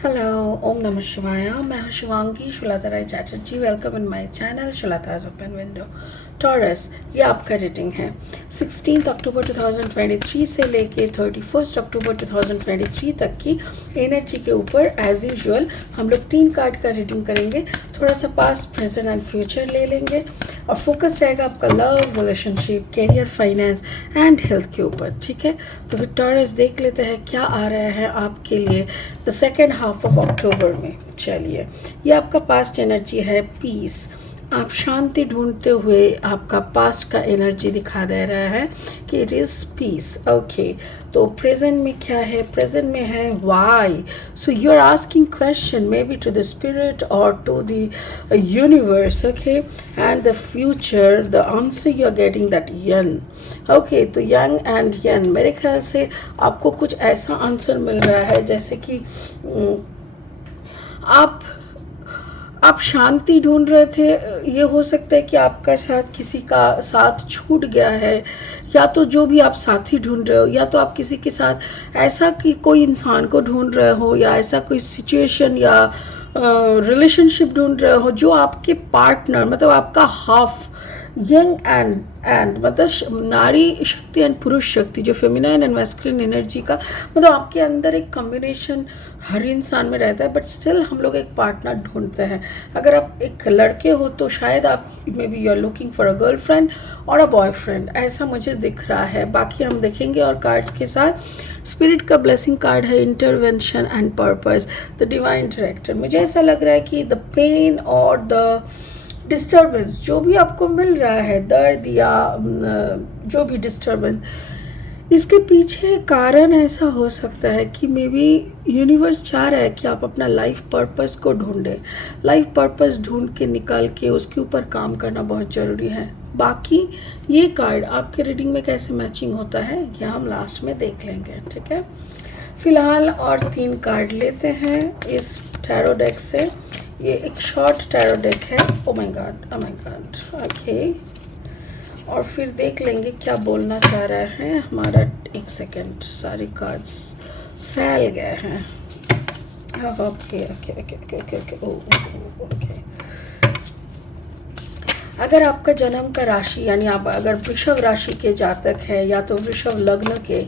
Hello, Om Namah Shivaya. मैं हूँ Shivangi Shulata Roy Chatterjee. Welcome in my channel Shulata's open window. Taurus, ये आपका रीडिंग है 16 अक्टूबर 2023 से लेके 31 अक्टूबर 2023 तक की एनर्जी के ऊपर एज यूजुअल हम लोग 3 कार्ड का रीडिंग करेंगे. थोड़ा सा पास्ट, प्रेजेंट एंड फ्यूचर ले लेंगे और फोकस रहेगा आपका love, relationship, career, finance and health के ऊपर. ठीक है, तो फिर टॉरस देख लेते हैं क्या आ रहा है आपके लिए the second half of October में. चलिए, ये आपका पास्ट एनर्जी है पीस. आप शांति ढूंढते हुए आपका पास्ट का एनर्जी दिखा दे रहा है कि इट इज़ पीस. ओके, तो प्रेजेंट में क्या है? प्रेजेंट में है वाई. So you are asking question maybe to the spirit और to the universe. Okay, and the future, the answer you are getting that young. Okay, तो young and young, मेरे ख्याल से आपको कुछ ऐसा आंसर मिल रहा है जैसे कि आप शांति ढूंढ रहे थे. ये हो सकता है कि आपका साथ किसी का साथ छूट गया है, या तो जो भी आप साथी ढूंढ रहे हो, या तो आप किसी के साथ ऐसा कि कोई इंसान को ढूंढ रहे हो, या ऐसा कोई सिचुएशन या रिलेशनशिप ढूंढ रहे हो जो आपके पार्टनर मतलब आपका हाफ यंग एंड मतलब नारी शक्ति एंड पुरुष शक्ति, जो फेमिनाइन एंड मैस्कुलिन एनर्जी का मतलब आपके अंदर एक कॉम्बिनेशन हर इंसान में रहता है. बट स्टिल हम लोग एक पार्टनर ढूंढते हैं. अगर आप एक लड़के हो तो शायद आप maybe you are looking for a girlfriend और अ बॉयफ्रेंड, ऐसा मुझे दिख रहा है. बाकी हम देखेंगे और कार्ड्स के साथ. स्पिरिट का ब्लेसिंग कार्ड है intervention and purpose, the divine director. मुझे ऐसा लग रहा है कि द पेन और द डिस्टर्बेंस जो भी आपको मिल रहा है, दर्द या जो भी डिस्टर्बेंस, इसके पीछे कारण ऐसा हो सकता है कि मे बी यूनिवर्स चाह रहा है कि आप अपना लाइफ पर्पस को ढूंढें. लाइफ पर्पस ढूंढ के निकाल के उसके ऊपर काम करना बहुत ज़रूरी है. बाकी ये कार्ड आपके रीडिंग में कैसे मैचिंग होता है ये हम लास्ट में देख लेंगे. ठीक है, फिलहाल और 3 कार्ड लेते हैं इस टैरो डेक से. ये एक शॉर्ट टैरो डेक है. Oh my God, oh my God. Okay, और फिर देख लेंगे क्या बोलना चाह रहा है हमारा. एक सेकेंड, सारे कार्ड्स फैल गए हैं. Okay okay okay okay okay okay okay. अगर आपका जन्म का राशि यानी आप अगर वृषभ राशि के जातक है, या तो वृषभ लग्न के,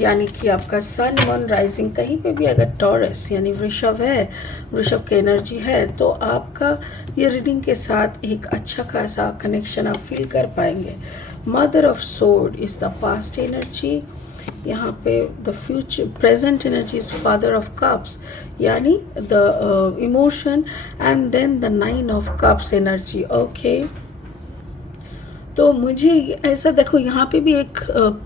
यानी कि आपका सन मून राइजिंग कहीं पे भी अगर टॉरस यानी वृषभ है, वृषभ की एनर्जी है, तो आपका ये रीडिंग के साथ एक अच्छा खासा कनेक्शन आप फील कर पाएंगे. Mother of sword is the past energy. यहाँ पे the future present energy is father of cups, यानी the emotion, and then the 9 of cups energy. Okay, तो मुझे ऐसा देखो यहाँ पे भी एक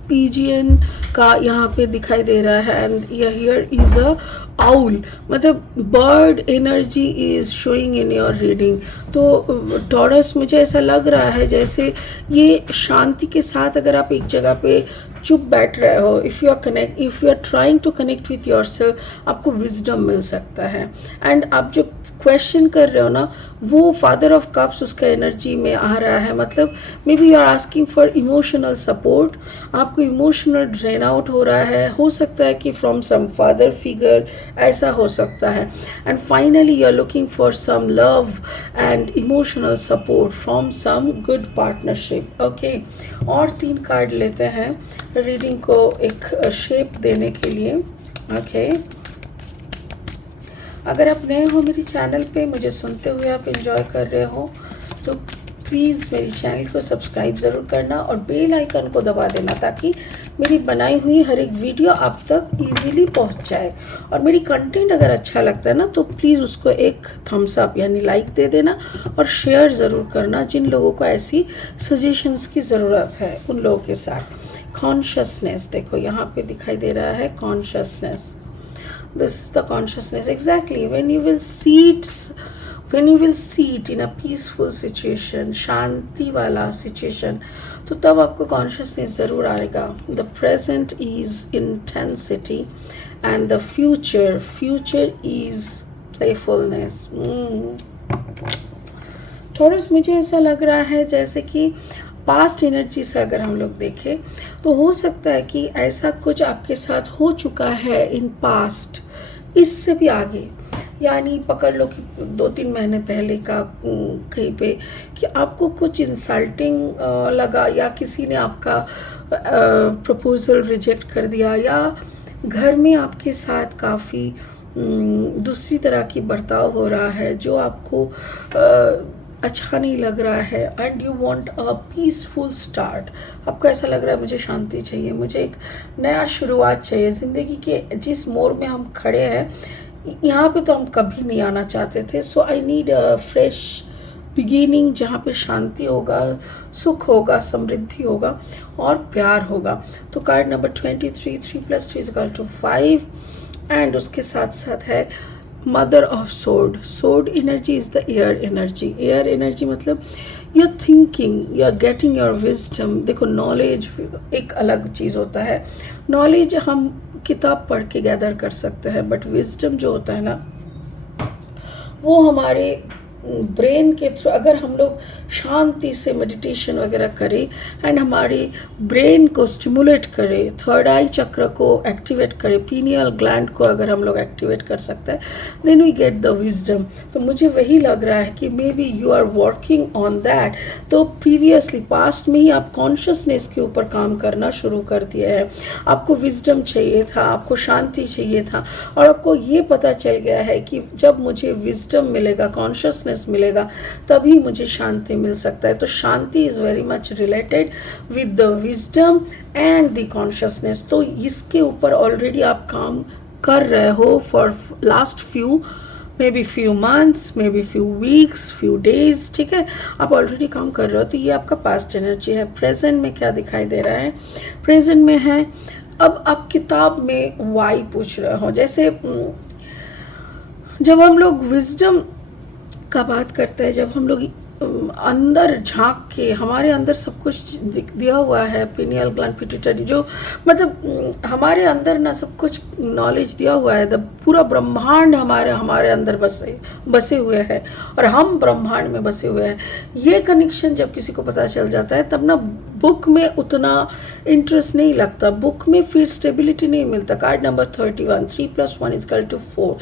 पीजियन का यहाँ पे दिखाई दे रहा है, and here is a owl, मतलब bird energy is showing in your reading. तो टॉरस, मुझे ऐसा लग रहा है जैसे ये शांति के साथ अगर आप एक जगह पे चुप बैठ रहे हो, if you are trying to connect with yourself, आपको विजडम मिल सकता है. एंड आप जो क्वेश्चन कर रहे हो ना, वो फादर ऑफ कप्स उसका एनर्जी में आ रहा है. मतलब maybe you are asking for emotional support. आपको इमोशनल ड्रेन आउट हो रहा है, हो सकता है कि फ्रॉम सम फादर फिगर, ऐसा हो सकता है. And finally you are looking for some love and emotional support from some good partnership. Okay, और 3 कार्ड लेते हैं रीडिंग को एक शेप देने के लिए. ओके, अगर आप नए हो मेरे चैनल पे, मुझे सुनते हुए आप एंजॉय कर रहे हो, तो प्लीज़ मेरी चैनल को सब्सक्राइब ज़रूर करना और बेल आइकन को दबा देना, ताकि मेरी बनाई हुई हर एक वीडियो आप तक इजीली पहुंच जाए. और मेरी कंटेंट अगर अच्छा लगता है ना, तो प्लीज़ उसको एक थम्स अप यानी लाइक दे देना, और शेयर ज़रूर करना जिन लोगों को ऐसी सजेशंस की ज़रूरत है उन लोगों के साथ. कॉन्शियसनेस, देखो यहाँ पे दिखाई दे रहा है consciousness. This is the consciousness. Exactly, when you will see it in a peaceful situation, शांति वाला situation, तो तब आपको consciousness ज़रूर आएगा. The present is intensity and the future is playfulness. थोड़ा मुझे ऐसा लग रहा है जैसे कि पास्ट एनर्जी से अगर हम लोग देखें तो हो सकता है कि ऐसा कुछ आपके साथ हो चुका है इन पास्ट, इससे भी आगे, यानी पकड़ लो कि 2-3 महीने पहले का कहीं पे कि आपको कुछ इंसल्टिंग लगा, या किसी ने आपका प्रपोज़ल रिजेक्ट कर दिया, या घर में आपके साथ काफ़ी दूसरी तरह की बर्ताव हो रहा है जो आपको अच्छा नहीं लग रहा है, and you want a peaceful start. आपको ऐसा लग रहा है मुझे शांति चाहिए, मुझे एक नया शुरुआत चाहिए ज़िंदगी के जिस मोड़ में हम खड़े हैं यहाँ पे तो हम कभी नहीं आना चाहते थे। So I need a fresh beginning जहाँ पे शांति होगा, सुख होगा, समृद्धि होगा और प्यार होगा। तो कार्ड नंबर 23, 3 + 3 = 5, एंड उसके साथ साथ है mother of sword. Sword energy is the air energy. Air energy मतलब you are thinking, you are getting your wisdom. देखो नॉलेज एक अलग चीज़ होता है, नॉलेज हम किताब पढ़ के गैदर कर सकते हैं, बट विजडम जो होता है ना वो हमारे ब्रेन के थ्रू, अगर हम लोग शांति से मेडिटेशन वगैरह करें एंड हमारे ब्रेन को स्टिमुलेट करें, थर्ड आई चक्र को एक्टिवेट करें, पीनियल ग्लैंड को अगर हम लोग एक्टिवेट कर सकते हैं, then we get the wisdom. तो मुझे वही लग रहा है कि maybe you are working on that. तो प्रीवियसली पास्ट में ही आप कॉन्शियसनेस के ऊपर काम करना शुरू कर दिए हैं। आपको विजडम चाहिए था, आपको शांति चाहिए था, और आपको ये पता चल गया है कि जब मुझे विजडम मिलेगा, कॉन्शियसनेस मिलेगा, तभी मुझे शांति मिल सकता है। तो shanti is very much related with the wisdom and the consciousness. तो इसके ऊपर ऑलरेडी आप काम कर रहे हो for last few months, maybe few weeks, few days, ठीक है, आप ऑलरेडी काम कर रहे हो। तो ये आपका पास्ट एनर्जी है। प्रेजेंट में क्या दिखाई दे रहा है? प्रेजेंट में है, अब आप किताब में वाई पूछ रहे हो। जैसे जब हम लोग विजडम का बात करते हैं, जब हम लोग अंदर झांक के, हमारे अंदर सब कुछ दिया हुआ है, पिनियल ग्लैंड, पिट्यूटरी, जो मतलब हमारे अंदर ना सब कुछ नॉलेज दिया हुआ है, पूरा ब्रह्मांड हमारे अंदर बसे हुए हैं और हम ब्रह्मांड में बसे हुए हैं। ये कनेक्शन जब किसी को पता चल जाता है तब ना बुक में उतना इंटरेस्ट नहीं लगता, बुक में फिर स्टेबिलिटी नहीं मिलता। Card number 31, 3 + 1 = 4।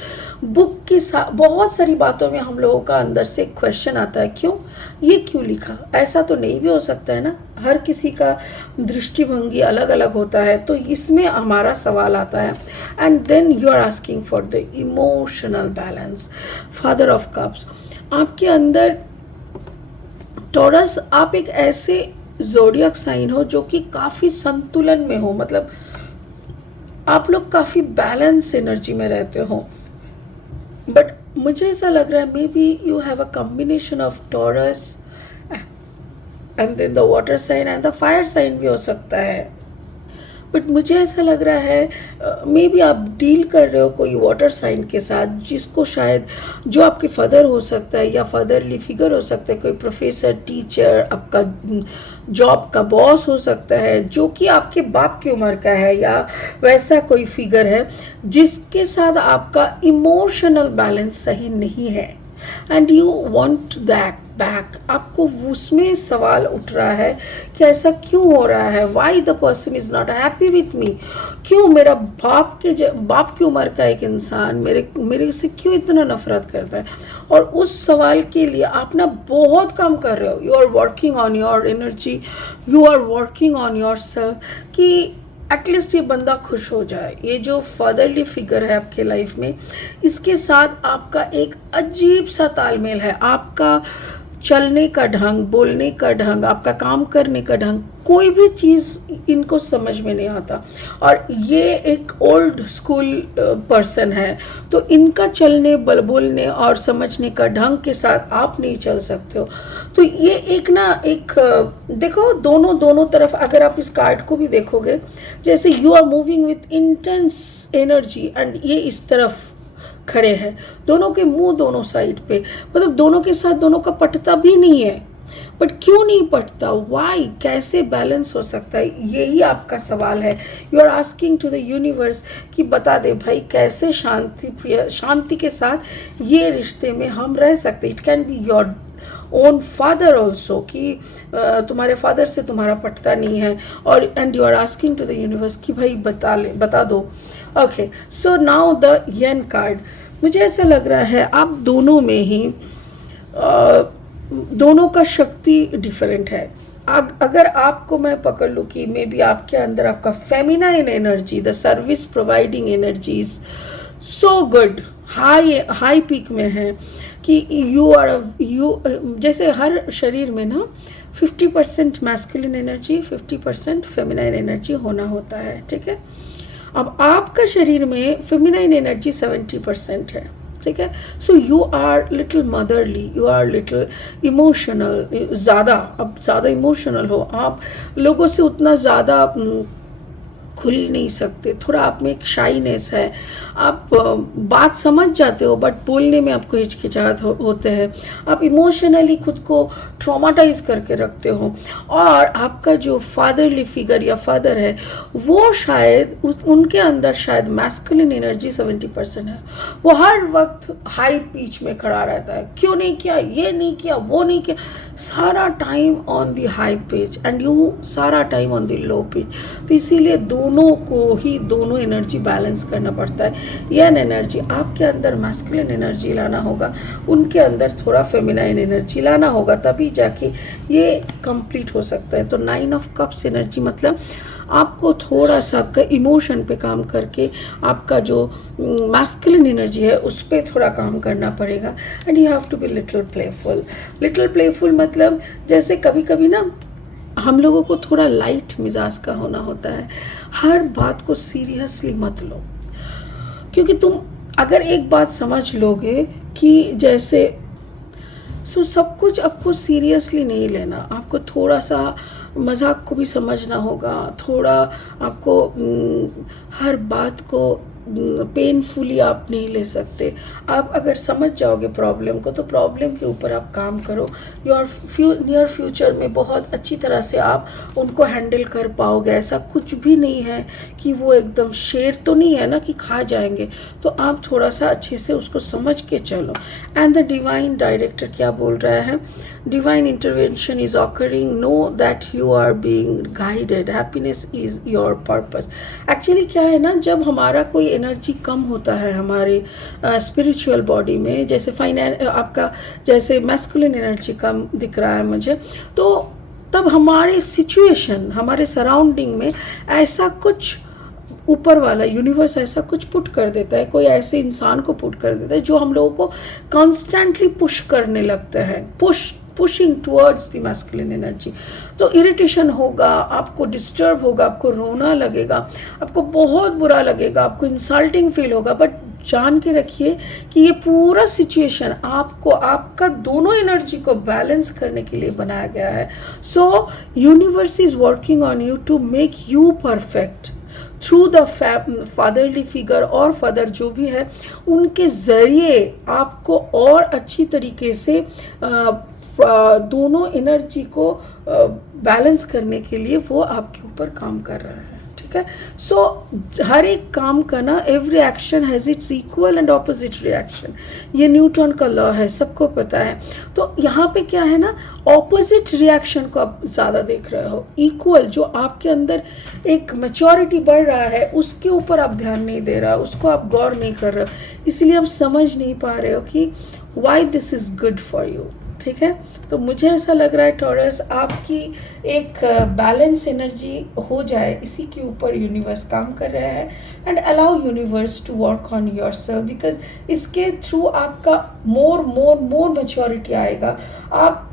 बुक की बहुत सारी बातों में हम लोगों का अंदर से क्वेश्चन आता है, क्यों ये क्यों लिखा? ऐसा तो नहीं भी हो सकता है ना, हर किसी का दृष्टिभंगी अलग अलग होता है। तो इसमें हमारा सवाल आता है, and then you are asking for the emotional balance. Father of cups आपके अंदर, टॉरस आप एक ऐसे ज़ोडिएक साइन हो जो कि काफ़ी संतुलन में हो, मतलब आप लोग काफ़ी बैलेंस एनर्जी में रहते हो। बट मुझे ऐसा लग रहा है maybe you have a combination of Taurus and then the water sign and the fire sign भी हो सकता है। बट मुझे ऐसा लग रहा है मे बी आप डील कर रहे हो कोई वाटर साइन के साथ, जिसको शायद जो आपके फादर हो सकता है या फादरली फिगर हो सकता है, कोई प्रोफेसर, टीचर, आपका जॉब का बॉस हो सकता है, जो कि आपके बाप की उम्र का है, या वैसा कोई फिगर है जिसके साथ आपका इमोशनल बैलेंस सही नहीं है, and you want that back. आपको उसमें सवाल उठ रहा है कि ऐसा क्यों हो रहा है, why the person is not happy with me, क्यों मेरा बाप की उम्र का एक इंसान मेरे से क्यों इतना नफरत करता है। और उस सवाल के लिए आप ना बहुत काम कर रहे हो, you are working on your energy, you are working on yourself, कि एटलीस्ट ये बंदा खुश हो जाए। ये जो फादरली फिगर है आपके लाइफ में, इसके साथ आपका एक अजीब सा तालमेल है। आपका चलने का ढंग, बोलने का ढंग, आपका काम करने का ढंग, कोई भी चीज़ इनको समझ में नहीं आता। और ये एक ओल्ड स्कूल पर्सन है, तो इनका चलने, बोलने और समझने का ढंग के साथ आप नहीं चल सकते हो। तो ये एक देखो दोनों तरफ, अगर आप इस कार्ड को भी देखोगे, जैसे you are moving with intense energy, and ये इस तरफ खड़े हैं, दोनों के मुंह दोनों साइड पे, मतलब दोनों के साथ दोनों का पटता भी नहीं है। बट क्यों नहीं पटता, वाई, कैसे बैलेंस हो सकता है, यही आपका सवाल है। You are asking to the universe कि बता दे भाई, कैसे शांति के साथ ये रिश्ते में हम रह सकते। It can be your own father also कि तुम्हारे फादर से तुम्हारा पटता नहीं है, और and you are asking to the universe कि भाई बता दो. Okay, so now the yen card. मुझे ऐसा लग रहा है आप दोनों में ही दोनों का शक्ति डिफरेंट है. अगर आपको मैं पकड़ लूँ कि मे बी आपके अंदर आपका feminine energy, the service providing energy is so good, high peak में है कि यू जैसे हर शरीर में ना 50% मैस्कुलिन एनर्जी, 50% फेमिनाइन एनर्जी होना होता है. ठीक है, अब आपका शरीर में फेमिनाइन एनर्जी 70% है. ठीक है, so you are little motherly, you are little emotional, ज़्यादा इमोशनल हो आप, लोगों से उतना ज़्यादा खुल नहीं सकते, थोड़ा आप में एक शाइनेस है, आप बात समझ जाते हो बट बोलने में आपको हिचकिचाहट होते हैं, आप इमोशनली खुद को ट्रॉमाटाइज करके रखते हो, और आपका जो फादरली फिगर या फादर है वो शायद उनके अंदर शायद मैस्कुलिन एनर्जी 70% है. वो हर वक्त हाई पिच में खड़ा रहता है, क्यों नहीं किया, ये नहीं किया, वो नहीं किया, सारा time on the high pitch and you सारा time on the low pitch. तो इसीलिए दोनों को ही दोनों एनर्जी बैलेंस करना पड़ता है. यह एनर्जी आपके अंदर मैस्कुलिन एनर्जी लाना होगा, उनके अंदर थोड़ा फेमिनाइन एनर्जी लाना होगा, तभी जाके ये कंप्लीट हो सकता है. तो 9 ऑफ कप्स एनर्जी मतलब आपको थोड़ा सा आपका इमोशन पे काम करके आपका जो मैस्कुलिन एनर्जी है उस पर थोड़ा काम करना पड़ेगा. And you have to be little playful मतलब जैसे कभी कभी ना हम लोगों को थोड़ा लाइट मिजाज का होना होता है. हर बात को सीरियसली मत लो, क्योंकि तुम अगर एक बात समझ लोगे कि जैसे सब कुछ आपको सीरियसली नहीं लेना, आपको थोड़ा सा मजाक को भी समझना होगा, थोड़ा आपको हर बात को पेनफुली आप नहीं ले सकते. आप अगर समझ जाओगे प्रॉब्लम को तो प्रॉब्लम के ऊपर आप काम करो. नियर फ्यूचर में बहुत अच्छी तरह से आप उनको हैंडल कर पाओगे. ऐसा कुछ भी नहीं है कि वो एकदम शेर तो नहीं है ना कि खा जाएंगे, तो आप थोड़ा सा अच्छे से उसको समझ के चलो. एंड द डिवाइन डायरेक्टर क्या बोल रहा है, divine intervention is occurring, know that you are being guided, happiness is your purpose. Actually क्या है ना, जब हमारा कोई एनर्जी कम होता है हमारे स्पिरिचुअल बॉडी में, जैसे आपका जैसे मैस्कुलिन एनर्जी कम दिख रहा है मुझे, तो तब हमारे सिचुएशन, हमारे सराउंडिंग में ऐसा कुछ ऊपर वाला यूनिवर्स ऐसा कुछ पुट कर देता है, कोई ऐसे इंसान को पुट कर देता है जो हम लोगों को कॉन्स्टेंटली पुश करने लगते हैं, pushing towards the masculine energy. तो इरिटेशन होगा, आपको डिस्टर्ब होगा, आपको रोना लगेगा, आपको बहुत बुरा लगेगा, आपको इंसल्टिंग फील होगा, बट जान के रखिए कि ये पूरा सिचुएशन आपको आपका दोनों एनर्जी को बैलेंस करने के लिए बनाया गया है. So universe is working on you to make you perfect through the fatherly figure और फादर जो भी है उनके ज़रिए आपको और अच्छी तरीके से दोनों एनर्जी को बैलेंस करने के लिए वो आपके ऊपर काम कर रहा है. ठीक है, सो हर एक काम का ना every action has its equal and opposite reaction. ये न्यूटन का लॉ है, सबको पता है. तो यहाँ पे क्या है ना, ऑपोजिट रिएक्शन को आप ज़्यादा देख रहे हो, इक्वल जो आपके अंदर एक मैच्योरिटी बढ़ रहा है उसके ऊपर आप ध्यान नहीं दे रहा, उसको आप गौर नहीं कर रहे हो, इसलिए आप समझ नहीं पा रहे हो कि why this is good for you. ठीक है, तो मुझे ऐसा लग रहा है टॉरस आपकी एक बैलेंस एनर्जी हो जाए, इसी के ऊपर यूनिवर्स काम कर रहा है. And allow universe to work on yourself, because इसके थ्रू आपका मोर मैच्योरिटी आएगा. आप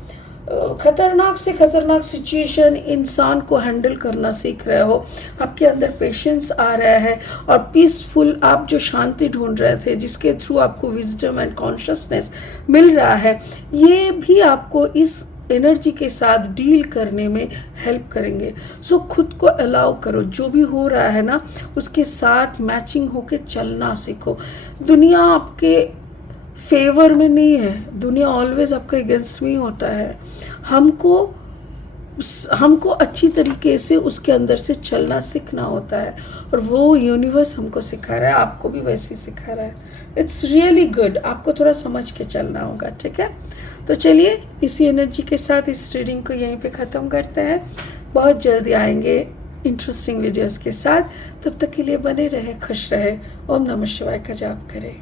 खतरनाक से खतरनाक सिचुएशन इंसान को हैंडल करना सीख रहे हो, आपके अंदर पेशेंस आ रहा है, और पीसफुल आप जो शांति ढूंढ रहे थे जिसके थ्रू आपको विजडम एंड कॉन्शियसनेस मिल रहा है, ये भी आपको इस एनर्जी के साथ डील करने में हेल्प करेंगे. सो खुद को अलाउ करो, जो भी हो रहा है ना उसके साथ मैचिंग होके चलना सीखो. दुनिया आपके फेवर में नहीं है, दुनिया ऑलवेज आपका अगेंस्ट में ही होता है. हमको हमको अच्छी तरीके से उसके अंदर से चलना सीखना होता है, और वो यूनिवर्स हमको सिखा रहा है, आपको भी वैसे ही सिखा रहा है। इट्स रियली गुड, आपको थोड़ा समझ के चलना होगा, ठीक है। तो चलिए इसी एनर्जी के साथ इस रीडिंग को यहीं पे ख़त्म करते हैं। बहुत जल्दी आएंगे इंटरेस्टिंग वीडियोस के साथ, तब तक के लिए बने रहे, खुश रहे। ओम नमः शिवाय का जाप करें।